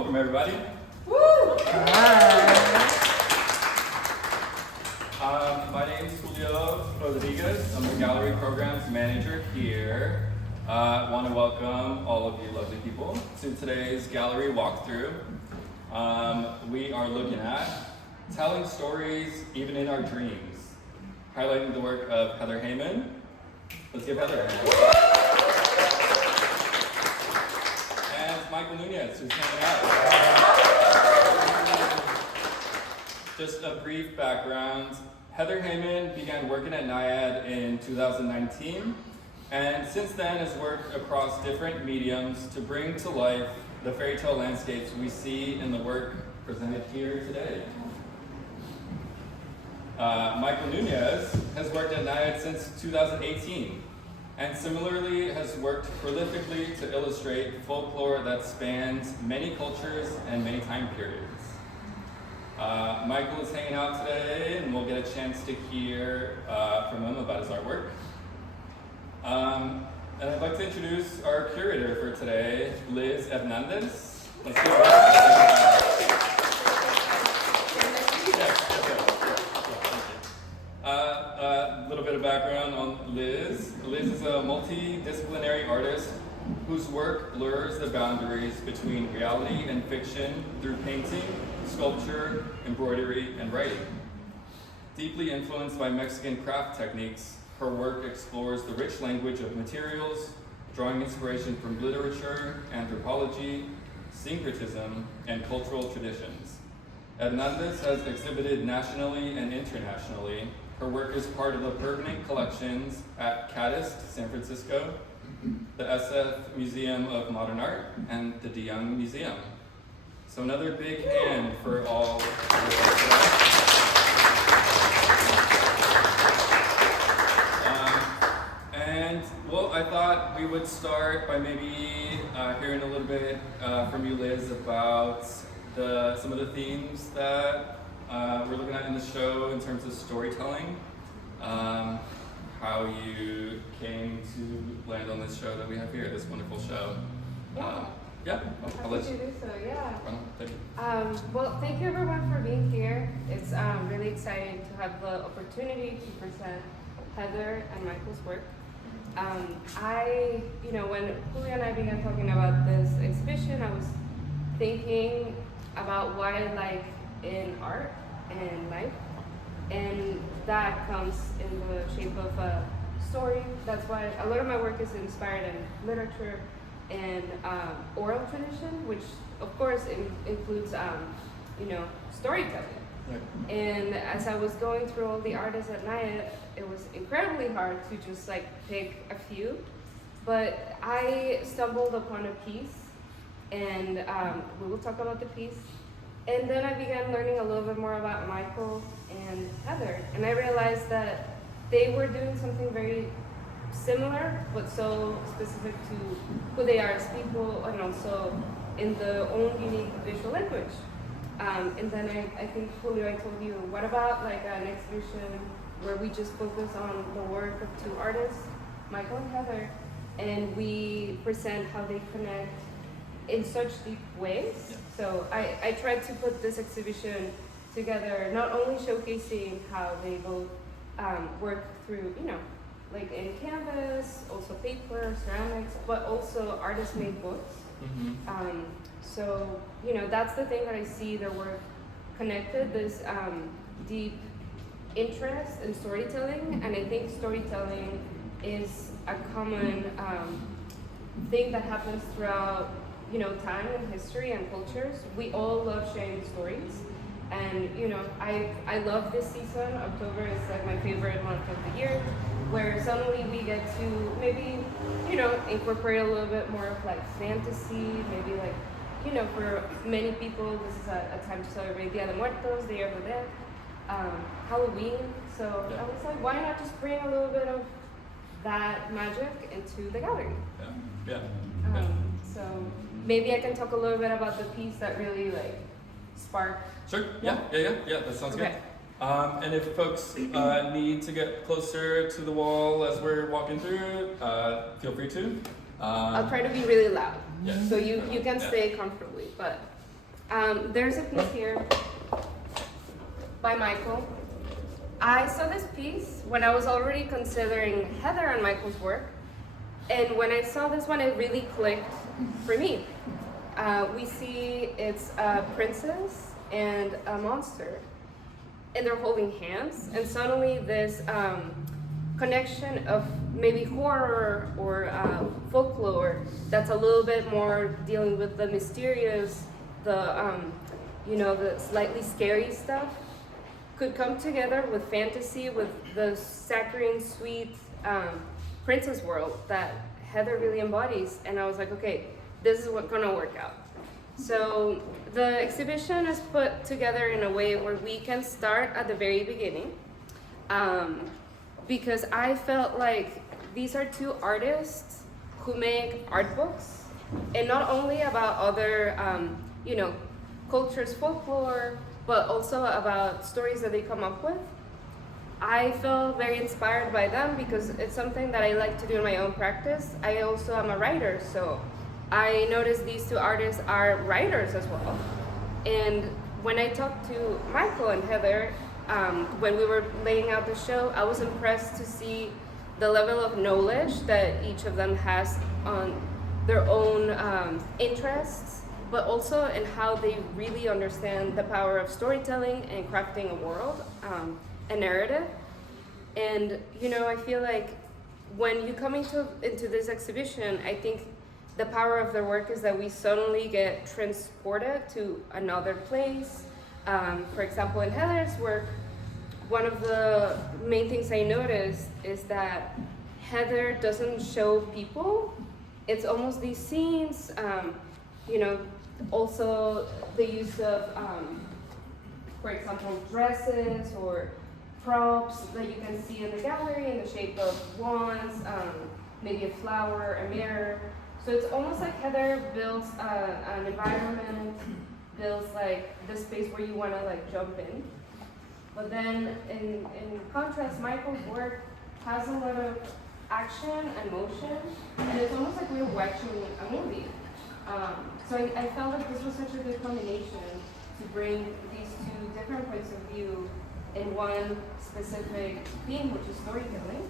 Welcome, everybody. Woo! My name is Julio Rodriguez. I'm the Gallery Programs Manager here. I want to welcome all of you lovely people to today's gallery walkthrough. We are looking at telling stories even in our dreams, highlighting the work of Heather Heyman. Let's give Heather a hand. And Michael Nuñez, who's hanging out. Just a brief background. Heather Heyman began working at NIAD in 2019, and since then has worked across different mediums to bring to life the fairy tale landscapes we see in the work presented here today. Michael Nuñez has worked at NIAD since 2018, and similarly has worked prolifically to illustrate folklore that spans many cultures and many time periods. Michael is hanging out today, and we'll get a chance to hear from him about his artwork. And I'd like to introduce our curator for today, Liz Hernández. Let's give a little bit of background on Liz. Liz is a multidisciplinary artist whose work blurs the boundaries between reality and fiction through painting, sculpture, embroidery, and writing. Deeply influenced by Mexican craft techniques, her work explores the rich language of materials, drawing inspiration from literature, anthropology, syncretism, and cultural traditions. Hernández has exhibited nationally and internationally. Her work is part of the permanent collections at Caddis, San Francisco, the SF Museum of Modern Art, and the DeYoung Museum. So another big hand for all. And well, I thought we would start by maybe hearing a little bit from you, Liz, about some of the themes that we're looking at in the show in terms of storytelling. How you came to land on this show that we have here, this wonderful show. Yeah. I'll let you. Do so, yeah. Thank you. Well, thank you everyone for being here. It's really exciting to have the opportunity to present Heather and Michael's work. When Julio and I began talking about this exhibition, I was thinking about what I like in art and life. And that comes in the shape of a story. That's why a lot of my work is inspired in literature and oral tradition, which of course includes storytelling. Right. And as I was going through all the artists at NIAD, it was incredibly hard to just pick a few. But I stumbled upon a piece, and we will talk about the piece. And then I began learning a little bit more about Michael and Heather, and I realized that they were doing something very similar, but so specific to who they are as people, and also in their own unique visual language. And then I think, Julio, I told you, what about an exhibition where we just focus on the work of two artists, Michael and Heather, and we present how they connect in such deep ways. Yeah. So I tried to put this exhibition together, not only showcasing how they both work through, in canvas, also paper, ceramics, but also artist-made books. Mm-hmm. So that's the thing that I see their work connected, this deep interest in storytelling, and I think storytelling is a common thing that happens throughout time and history and cultures. We all love sharing stories, and I love this season. October is my favorite month of the year, where suddenly we get to maybe incorporate a little bit more of fantasy, maybe for many people this is a time to celebrate Dia de Muertos, Day of the Dead, Halloween. So Yeah. I was like, why not just bring a little bit of that magic into the gallery? Yeah. So maybe I can talk a little bit about the piece that really sparked. Sure. Yeah. That sounds Okay. good. And if folks need to get closer to the wall as we're walking through, feel free to. I'll try to be really loud, Yeah. so you can Yeah. stay comfortably, but There's a piece here by Michael. I saw this piece when I was already considering Heather and Michael's work. And when I saw this one, it really clicked for me. We see it's a princess and a monster, and they're holding hands, and suddenly this connection of maybe horror or folklore that's a little bit more dealing with the mysterious, the the slightly scary stuff could come together with fantasy, with the saccharine, sweet princess world that Heather really embodies. And I was like, okay, this is what's gonna work out. So the exhibition is put together in a way where we can start at the very beginning, because I felt like these are two artists who make art books, and not only about other, cultures, folklore, but also about stories that they come up with. I felt very inspired by them because it's something that I like to do in my own practice. I also am a writer, so I noticed these two artists are writers as well. And when I talked to Michael and Heather, when we were laying out the show, I was impressed to see the level of knowledge that each of them has on their own interests, but also in how they really understand the power of storytelling and crafting a world, a narrative. And I feel like when you come into this exhibition, I think the power of their work is that we suddenly get transported to another place. For example, in Heather's work, one of the main things I noticed is that Heather doesn't show people. It's almost these scenes, also the use of, for example, dresses or props that you can see in the gallery in the shape of wands, maybe a flower, a mirror. So it's almost like Heather builds an environment, builds like this space where you want to like jump in. But then in contrast, Michael's work has a lot of action and motion, and it's almost like we're watching a movie. So I felt like this was such a good combination to bring these two different points of view in one specific theme, which is storytelling.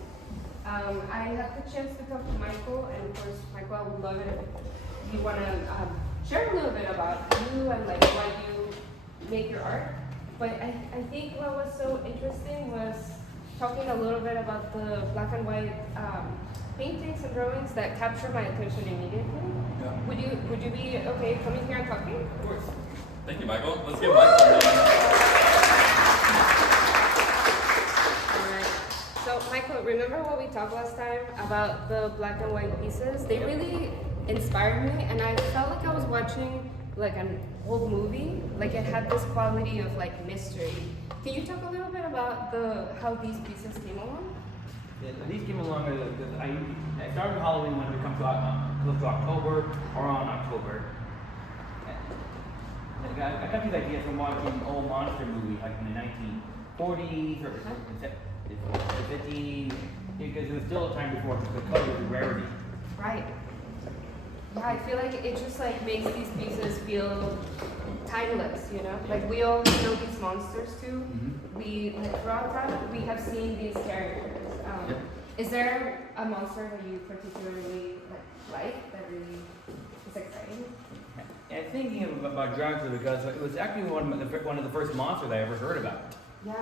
I had the chance to talk to Michael, and of course, Michael, I would love it if you want to share a little bit about you and like why you make your art. But I think what was so interesting was talking a little bit about the black and white paintings and drawings that captured my attention immediately. Yeah. Would you be okay coming here and talking? Of course. Thank you, Michael. Let's get Michael. So, Michael, remember what we talked last time about the black and white pieces? They really inspired me, and I felt like I was watching like an old movie. Like it had this quality of like mystery. Can you talk a little bit about how these pieces came along? Yeah, these came along because I started Halloween when we come to close to October or on October. I got these ideas from watching old monster movies like in the 1940s or the 50s, because it was still a time before the color was a rarity. Right. Yeah, I feel like it just like makes these pieces feel timeless, Like we all know these monsters too. Mm-hmm. We throughout time we have seen these characters. Yep. Is there a monster that you particularly like that really is exciting? And thinking about Dracula because it was actually one of the first monsters I ever heard about. Yeah.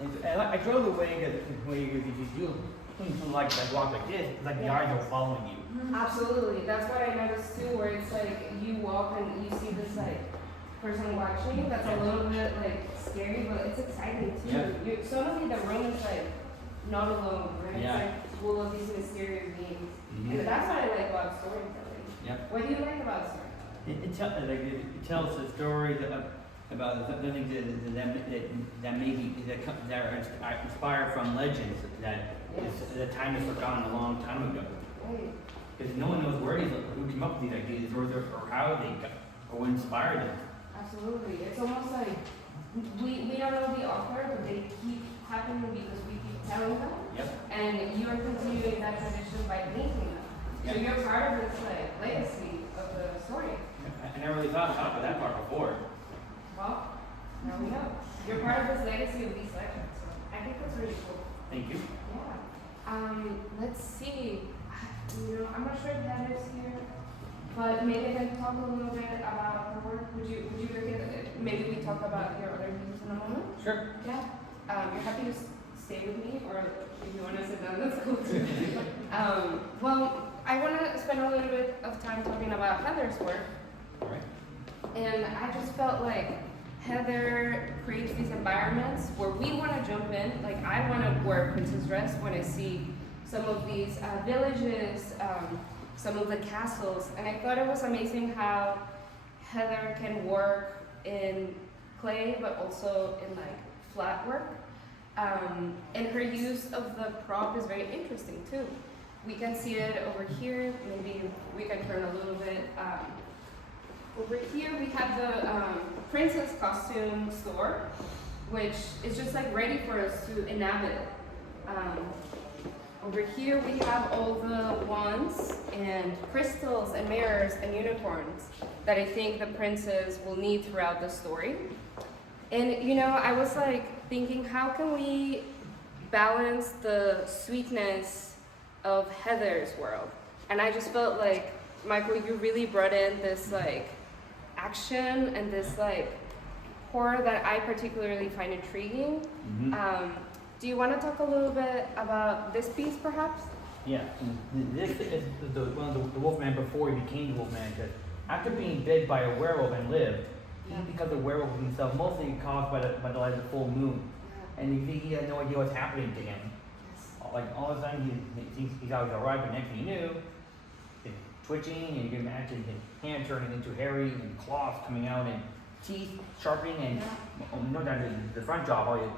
And I drove away because if you do something like walk like this, it's like the eyes are following you. Absolutely. That's what I noticed too, where it's like you walk and you see this like person watching. That's a little bit like scary, but it's exciting too. Yeah. Suddenly the room is like not alone, right? Yeah. It's like full of these mysterious beings. Mm-hmm. And that's what I like about storytelling. Yep. What do you like about storytelling? It tells the stories about the things that maybe that are inspired from legends that the time is forgotten a long time ago. Right. Because no one knows who came up with these ideas or how they got or what inspired them. Absolutely. It's almost like we don't know the author, but they keep happening because we keep telling them. Yep. And you are continuing that tradition by linking them. So Yep. you're part of this like legacy of the story. I never really thought about that part before. Well, now we know. You're part of this legacy of these legends, so I think that's really cool. Thank you. Yeah. Let's see. I'm not sure if Heather's here, but maybe I can talk a little bit about her work. Would you look at maybe we talk about your other views in a moment? Sure. Yeah. You're happy to stay with me, or if you want to sit down, that's cool too. Well, I want to spend a little bit of time talking about Heather's work. All right. And I just felt like Heather creates these environments where we want to jump in. Like, I want to wear princess dress when I see some of these villages, some of the castles. And I thought it was amazing how Heather can work in clay, but also in like flat work. And her use of the prop is very interesting too. We can see it over here. Maybe we can turn a little bit. Over here we have the princess costume store, which is just like ready for us to inhabit. Over here we have all the wands and crystals and mirrors and unicorns that I think the princess will need throughout the story. And I was like thinking, how can we balance the sweetness of Heather's world? And I just felt like, Michael, you really brought in this like action and this like horror that I particularly find intriguing. Mm-hmm. Do you want to talk a little bit about this piece, perhaps? Yeah, this is one of the Wolfman before he became the Wolfman. Because after being bit by a werewolf and lived, he becomes a werewolf himself, mostly caused by the light of the full moon. Yeah. And he had no idea what's happening to him. Yes. Like all of a sudden he thinks he's always alright, but next thing you knew, it's twitching, and you can imagine his hand turning into hairy and claws coming out and teeth sharpening, and no doubt the front jaw probably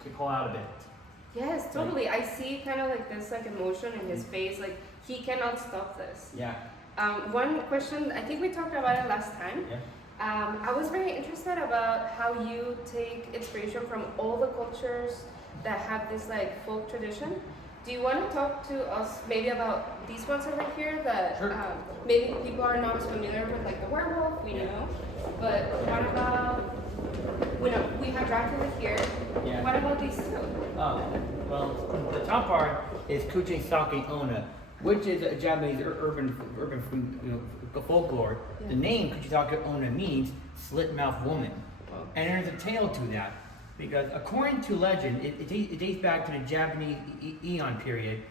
could pull out a bit. Yes, totally. I see kind of like this like emotion in his face, like he cannot stop this. Yeah. One question, I think we talked about it last time. Yeah. I was very interested about how you take inspiration from all the cultures that have this like folk tradition. Do you want to talk to us maybe about these ones over here that Sure. maybe people are not as familiar with, like the werewolf, we know, but what about, we have Dracula here. Yeah. What about these two? Well, the top part is Kuche Sake Ona, which is a Japanese urban folklore. Yeah. The name Kuche Sake Ona means slit-mouthed woman. And there's a tale to that, because according to legend, it dates back to the Japanese Eon period,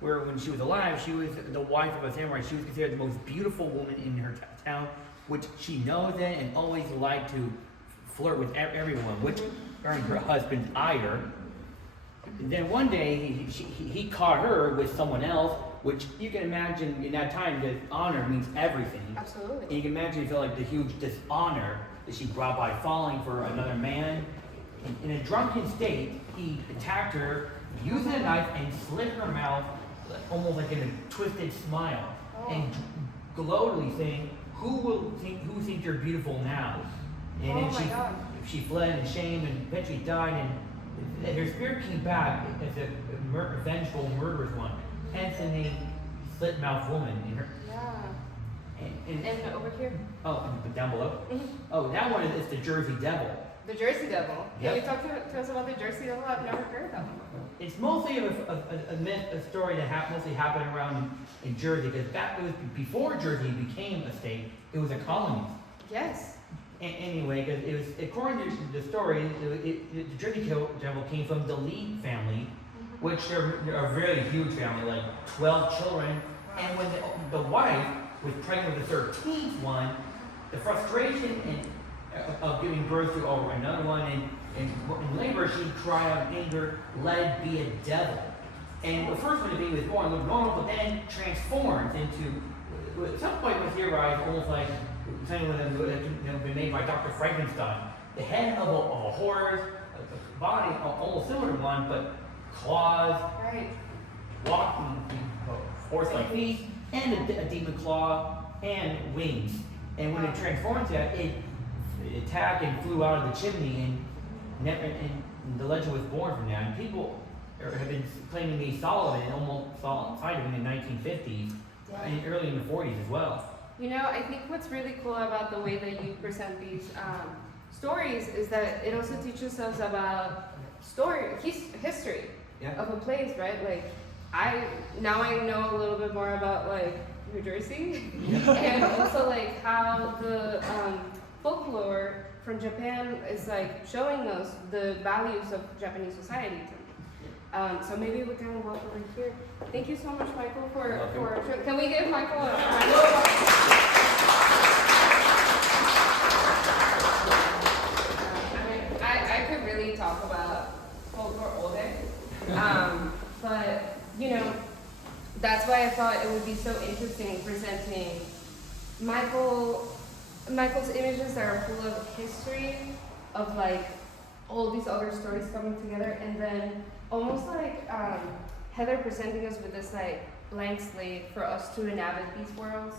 where when she was alive, she was the wife of a samurai. She was considered the most beautiful woman in her town, which she knows it and always liked to flirt with everyone, which earned her husband's ire. And then one day, he caught her with someone else, which you can imagine in that time, that honor means everything. Absolutely. And you can imagine you feel like the huge dishonor that she brought by falling for another man. In a drunken state, he attacked her, using a knife, and slit her mouth, almost like in a twisted smile, and gloatedly saying, "Who thinks you're beautiful now?" And then she fled in shame and eventually died, and her spirit came back as a vengeful, murderous one. Hence the name Slit-Mouthed Woman. And over here? Oh, down below? Oh, that one is the Jersey Devil. The Jersey Devil. Yep. Can you talk to us about the Jersey Devil? I've never heard of that one before. It's mostly a myth, a story that mostly happened around in Jersey, because it was before Jersey became a state, it was a colony. Yes. Anyway, because it was, according to the story, the Jersey Devil came from the Lee family, which they're a very huge family, like 12 children. And when the wife was pregnant with the 13th one, the frustration of giving birth to another one, and in labor, she cried out in anger, "Let it be a devil." And the first one to be was born looked normal, but then transformed into, at some point was theorized almost like something that had been made by Dr. Frankenstein. The head of a horse, a body almost similar to one, but claws, Right. walking, horse-like feet, and a demon claw, and wings. And when it transformed that, it attacked and flew out of the chimney, and the legend was born from that. And people have been claiming they saw it and almost saw it in the 1950s, and early in the 40s as well. You know, I think what's really cool about the way that you present these stories is that it also teaches us about history Yeah. of a place, right? Like, I know a little bit more about like New Jersey, and also like how the folklore from Japan is like showing us the values of Japanese society. So maybe we can walk over here. Thank you so much, Michael, for can we give Michael a round of applause? I could really talk about folklore all day, but you know, that's why I thought it would be so interesting presenting Michael's images that are full of history, of like all these other stories coming together, and then almost like Heather presenting us with this like blank slate for us to inhabit these worlds.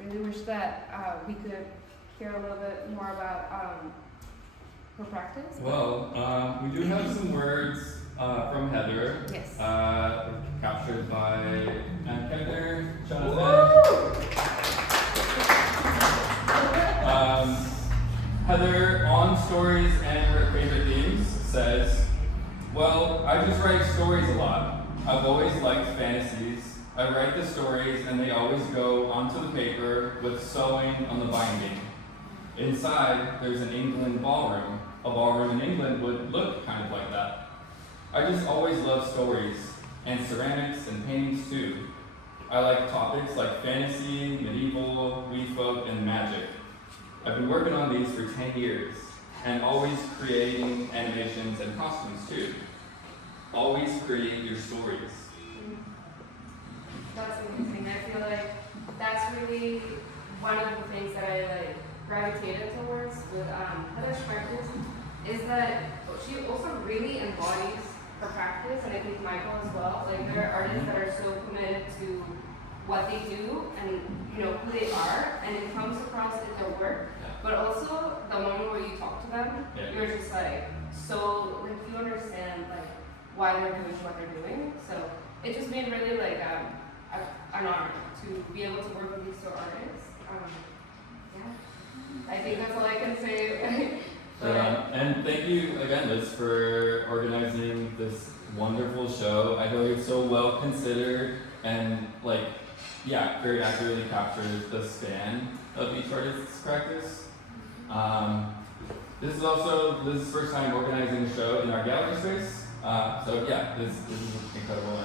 Really wish that we could hear a little bit more about her practice. Well, we do have some words from Heather. Yes. Captured by Heather, Jonathan. Heather, on stories and her favorite themes, says, well, I just write stories a lot. I've always liked fantasies. I write the stories and they always go onto the paper with sewing on the binding. Inside, there's an England ballroom. A ballroom in England would look kind of like that. I just always loved stories, and ceramics and paintings too. I like topics like fantasy, medieval, wee folk, and magic. I've been working on these for 10 years, and always creating animations and costumes too. Always create your stories. That's amazing. I feel like that's really one of the things that I like gravitated towards with Heather's practice, is that she also really embodies her practice, and I think Michael as well. Like, there are artists that are so committed to what they do and you know who they are, and it comes across in their work. But also the moment where you talk to them, you're just like so like you understand like why they're doing what they're doing. So it's just been really like an honor to be able to work with these two artists. Yeah, I think that's all I can say. And thank you again, Liz, for organizing this wonderful show. I feel like it's so well considered and like, yeah, very accurately captures the span of each artist's practice. This is also Liz's first time organizing a show in our gallery space. So yeah, this is incredible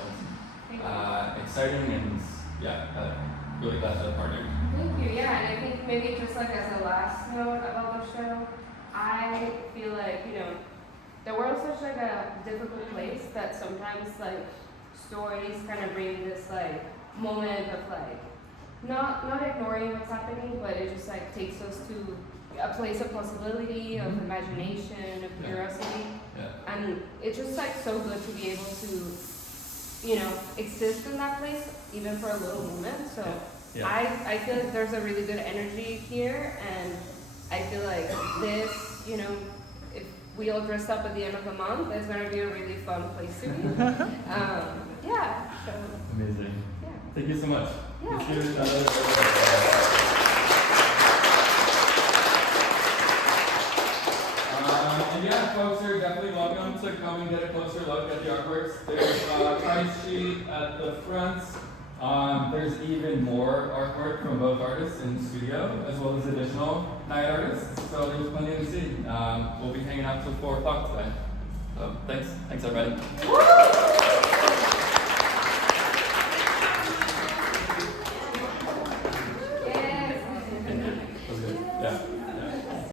and exciting, and yeah, really glad to have partnered. Thank you. Yeah, and I think maybe just like as a last note about the show, I feel like, you know, the world's such like a difficult place that sometimes like stories kind of bring this like moment of like not ignoring what's happening, but it just like takes us to a place of possibility, of imagination, of curiosity. Yeah. And it's just like so good to be able to, you know, exist in that place even for a little moment. So Yeah. I feel like there's a really good energy here, and I feel like this, you know, if we all dress up at the end of the month, it's going to be a really fun place to be. Yeah, so. Amazing. Yeah. Thank you so much. Yeah. Let's give it another. And yeah, folks are definitely welcome to come and get a closer look at the artworks. There's a price sheet at the front. There's even more artwork from both artists in the studio, as well as additional night artists. So there's plenty to see. We'll be hanging out till 4 o'clock today. So thanks everybody. Woo!